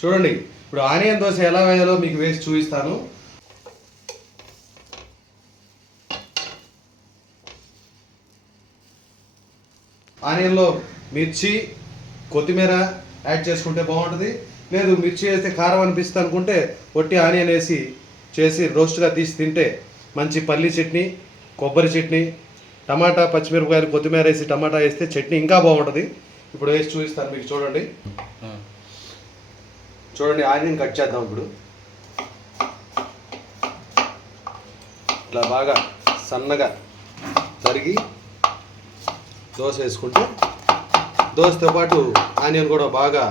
చూడండి ఇప్పుడు ఆనియన్ దోశ ఎలా వేయాలో మీకు వేసి చూపిస్తాను. ఆనియన్లో మిర్చి కొత్తిమీర యాడ్ చేసుకుంటే బాగుంటుంది. లేదు మిర్చి వేస్తే కారం అనిపిస్తుంది అనుకుంటే ఒట్టి ఆనియన్ వేసి చేసి రోస్ట్గా తీసి తింటే మంచి పల్లి చట్నీ, కొబ్బరి చట్నీ, టమాటా పచ్చిమిరపకాయలు కొత్తిమీర వేసి టమాటా వేస్తే చట్నీ ఇంకా బాగుంటుంది. ఇప్పుడు వేసి చూపిస్తాను మీకు. చూడండి చూడండి ఆనియన్ కట్ చేద్దాం. ఇప్పుడు ఇట్లా బాగా సన్నగా తరిగి దోశ వేసుకుంటే దోశతో పాటు ఆనియన్ కూడా బాగా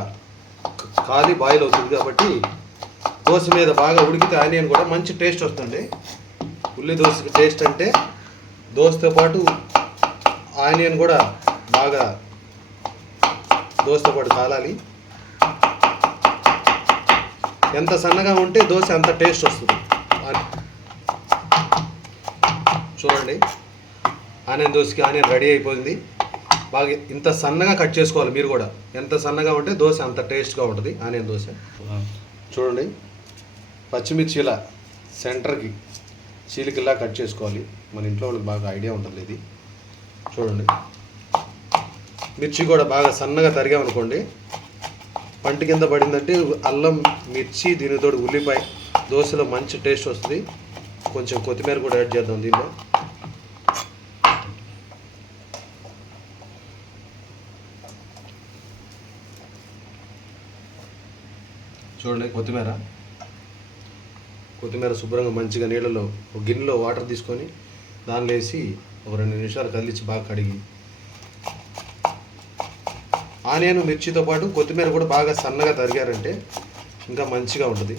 కాలి బాయిల్ అవుతుంది కాబట్టి దోశ మీద బాగా ఉడికితే ఆనియన్ కూడా మంచి టేస్ట్ వస్తుంది. ఉల్లి దోశకి టేస్ట్ అంటే దోశతో పాటు ఆనియన్ కూడా బాగా దోశతో పాటు కాలాలి. ఎంత సన్నగా ఉంటే దోశ అంత టేస్ట్ వస్తుంది. చూడండి ఆనియన్ దోశకి ఆనియన్ రెడీ అయిపోయింది. బాగా ఇంత సన్నగా కట్ చేసుకోవాలి మీరు కూడా. ఎంత సన్నగా ఉంటే దోశ అంత టేస్ట్గా ఉంటుంది ఆనియన్ దోశ. చూడండి పచ్చిమిర్చి ఇలా సెంటర్కి చీలికల్లా కట్ చేసుకోవాలి. మన ఇంట్లో వాళ్ళకి బాగా ఐడియా ఉంటుంది ఇది. చూడండి మిర్చి కూడా బాగా సన్నగా తరిగామనుకోండి, పంట కింద పడిందంటే అల్లం మిర్చి దీనితోటి ఉల్లిపాయ దోశలో మంచి టేస్ట్ వస్తుంది. కొంచెం కొత్తిమీర కూడా యాడ్ చేద్దాం దీనిలో. చూడండి కొత్తిమీర శుభ్రంగా మంచిగా నీళ్ళలో ఒక గిన్నెలో వాటర్ తీసుకొని దానిలో వేసి ఒక 2 నిమిషాలు కదిలించి బాగా కడిగి ఆనియన్ మిర్చితో పాటు కొత్తిమీర కూడా బాగా సన్నగా తరిగారంటే ఇంకా మంచిగా ఉంటుంది.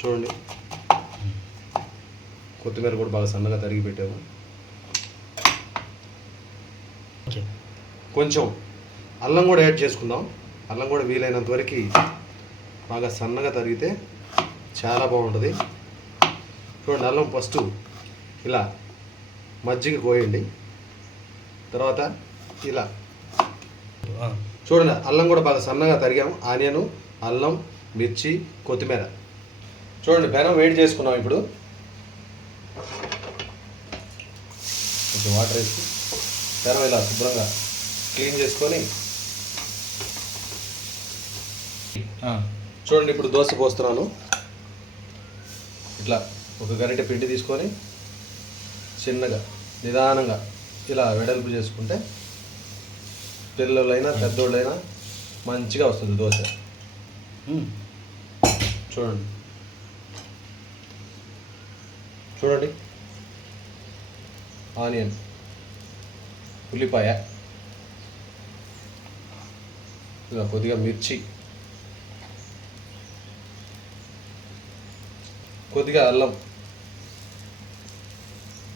చూడండి కొత్తిమీర కూడా బాగా సన్నగా తరిగి పెట్టాము. కొంచెం అల్లం కూడా యాడ్ చేసుకుందాం. అల్లం కూడా వీలైనంత వరకు బాగా సన్నగా తరిగితే చాలా బాగుంటుంది. చూడండి అల్లం ఫస్ట్ ఇలా మజ్జిగ కోయండి, తర్వాత ఇలా చూడండి అల్లం కూడా బాగా సన్నగా తరిగాము. ఆనియను, అల్లం, మిర్చి, కొత్తిమీర. చూడండి పెనం వేడి చేసుకున్నాం. ఇప్పుడు కొంచెం వాటర్ వేసి పెనం ఇలా శుభ్రంగా క్లీన్ చేసుకొని చూడండి ఇప్పుడు దోశ పోస్తున్నాను. ఇట్లా ఒక గరిటె పిండి తీసుకొని చిన్నగా నిదానంగా ఇలా వెడల్పు చేసుకుంటే పిల్లలైనా పెద్దోళ్ళైనా మంచిగా వస్తుంది దోశ. చూడండి చూడండి ఆనియన్, ఉల్లిపాయ, ఇలా కొద్దిగా మిర్చి, కొద్దిగా అల్లం,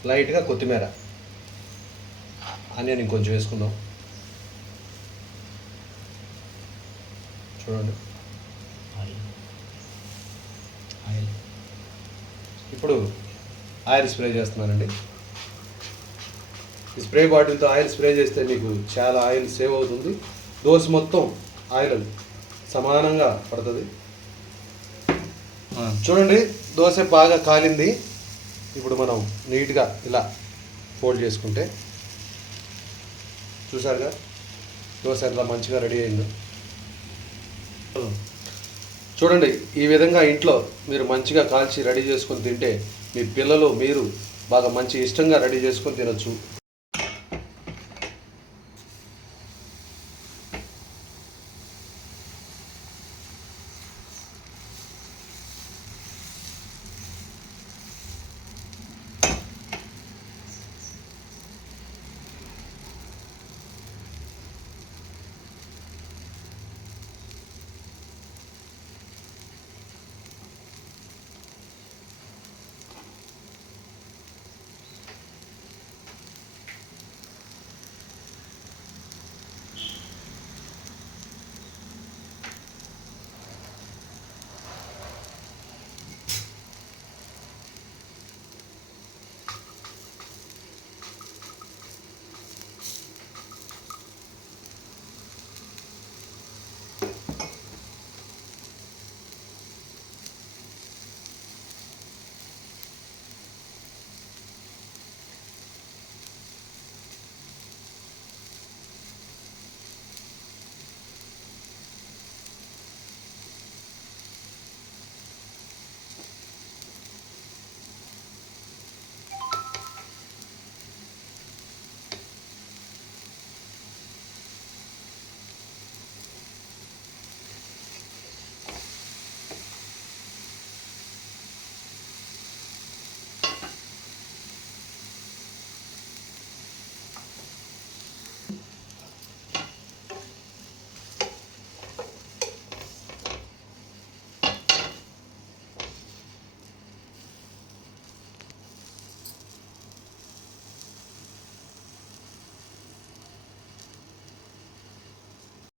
లైట్గా కొత్తిమీర, ఆనియన్ ఇంకొంచెం వేసుకుందాం. చూడండి ఇప్పుడు ఆయిల్ స్ప్రే చేస్తున్నానండి. ఈ స్ప్రే బాటిల్తో ఆయిల్ స్ప్రే చేస్తే మీకు చాలా ఆయిల్ సేవ్ అవుతుంది. దోశ మొత్తం ఆయిల్ సమానంగా పడుతుంది. చూడండి దోశ బాగా కాలింది. ఇప్పుడు మనం నీట్గా ఇలా ఫోల్డ్ చేసుకుంటే చూసారుగా దోశ ఎంత మంచిగా రెడీ అయిందో. చూడండి ఈ విధంగా ఇంట్లో మీరు మంచిగా కాల్చి రెడీ చేసుకొని తింటే మీ పిల్లలు మీరు బాగా మంచి ఇష్టంగా రెడీ చేసుకొని తినొచ్చు.